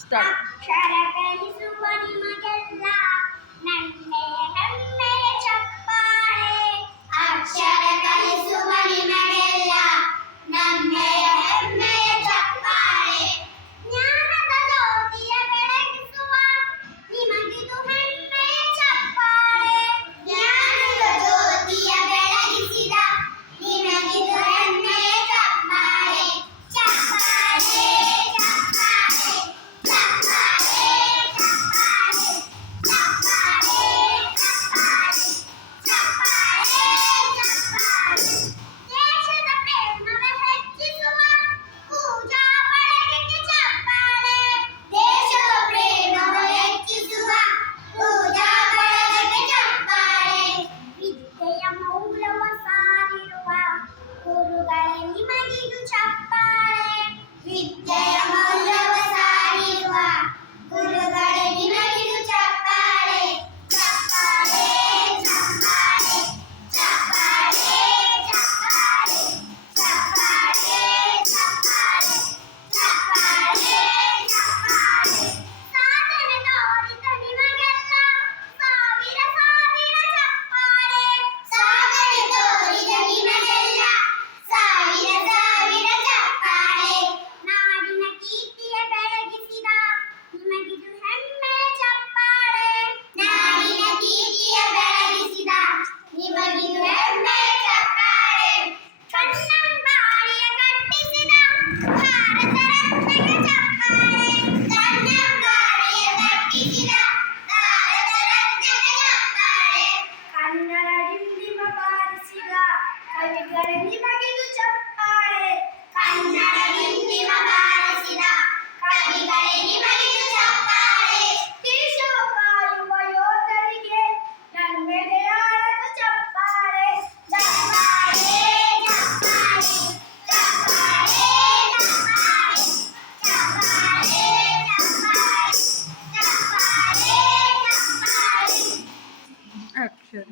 Start. ಅಕ್ಷರ ಕಲಿಸುವ ನಿಮಗೆಲ್ಲ ನನ್ನೆಯ ಹೆಮ್ಮೆಯ ಚಪ್ಪಾಳೆ. ಅಕ್ಷರ ಕಲಿಸುವ ನಿಮಗೆಲ್ಲ ನನ್ನೆಯ ಹೆಮ್ಮೆಯ ಚಪ್ಪಾಳೆ. ಜ್ಞಾನದ ಜ್ಯೋತಿಯ ಬೆಳಗಿಸುವ ನಿಮಗಿದು ಹೆಮ್ಮೆಯ ಚಪ್ಪಾಳೆ. ಜ್ಞಾನದ ಜ್ಯೋತಿಯ ಬೆಳಗಿಸಿದ ನಿಮಗಿದು ಹೆಮ್ಮೆಯ ಚಪ್ಪಾಳೆ. ಚಪ್ಪಾಳೆ ಚಪ್ಪಾಳೆ ಚಪ್ಪಾಳೆ ಚಪ್ಪಾಳೆ ಚಪ್ಪಾಳೆ ಚಪ್ಪಾಳೆ ಚಪ್ಪಾಳೆ. ದೇಶದ ಪ್ರೇಮವ ಹೆಚ್ಚಿಸುವ ಪೂಜಾ ಬಳಗಕ್ಕೆ ಚಪ್ಪಾಳೆ. ದೇಶದ ಪ್ರೇಮವ ಹೆಚ್ಚಿಸುವ ಪೂಜಾ ಬಳಗಕ್ಕೆ ಚಪ್ಪಾಳೆ. ವಿದ್ಯೆಯ ಮೌಲ್ಯವ ಸಾರಿರುವ ಗುರುಗಳೇ ನಿಮಗಿದು ಚಪ್ಪಾಳೆ. ವಿದ್ಯೆಯ ಮೌಲ್ಯವ ಸಾರಿರುವ ಗುರುಗಳೇ ನಿಮಗಿದು ಚಪ್ಪಾಳೆ. ಚಪ್ಪಾಳೆ ಚಪ್ಪಾಳೆ ಚಪ್ಪಾಳೆ ಚಪ್ಪಾಳೆ ಚಪ್ಪಾಳೆ ಚಪ್ಪಾಳೆ ಚಪ್ಪಾಳೆ ಚಪ್ಪಾಳೆ. ಸಾಧನೆ ತೋರಿದ ನಿಮಗೆಲ್ಲ ಸಾವಿರ ಸಾವಿರ ಚಪ್ಪಾಳೆ. ಸಾಧನೆ ತೋರಿದ ನಿಮಗೆಲ್ಲ ಸಾವಿರ ಸಾವಿರ ಚಪ್ಪಾಳೆ. ನಾಡಿನ ಕೀರ್ತಿಯ ಬೆಳಗಿಸಿದ ನಿಮಗಿದು ಹೆಮ್ಮೆಯ ಚಪ್ಪಾಳೆ. ನಾಡಿನ ಕೀರ್ತಿಯ ಬೆಳಗಿಸಿದ ನಿಮಗಿದು ಹೆಮ್ಮೆಯ ಚಪ್ಪಾಳೆ. ಕನ್ನಂಬಾಡಿಯ ಕಟ್ಟಿಸಿದ ಭಾರತ ರತ್ನಕ್ಕೆ ಚಪ್ಪಾಳೆ. ಕನ್ನಂಬಾಡಿಯ ಕಟ್ಟಿಸಿದ ಭಾರತ ರತ್ನಕ್ಕೆ ಚಪ್ಪಾಳೆ. ಕನ್ನಡ ಡಿಂಡಿಮ ಬಾರಿಸಿದ ಕವಿಗಳೇ ನಿಮಗಿದು ಚಪ್ಪಾಳೆ. ಕನ್ನಡ ಡಿಂಡಿಮ ಬಾರಿಸಿದ ಕವಿಗಳೇ ನಿಮಗಿದು ಚಪ್ಪಾಳೆ. ದೇಶವ ಕಾಯುವ ಯೋಧರಿಗೆ ನನ್ನೆದೆಯಾಳದ ಚಪ್ಪಾಳೆ. ಚಪ್ಪಾಳೆ ಚಪ್ಪಾಳೆ ಚಪ್ಪಾಳೆ ಚಪ್ಪಾಳೆ ಚಪ್ಪಾಳೆ ಚಪ್ಪಾಳೆ ಚಪ್ಪಾಳೆ ಚಪ್ಪಾಳೆ. ಅಕ್ಷರ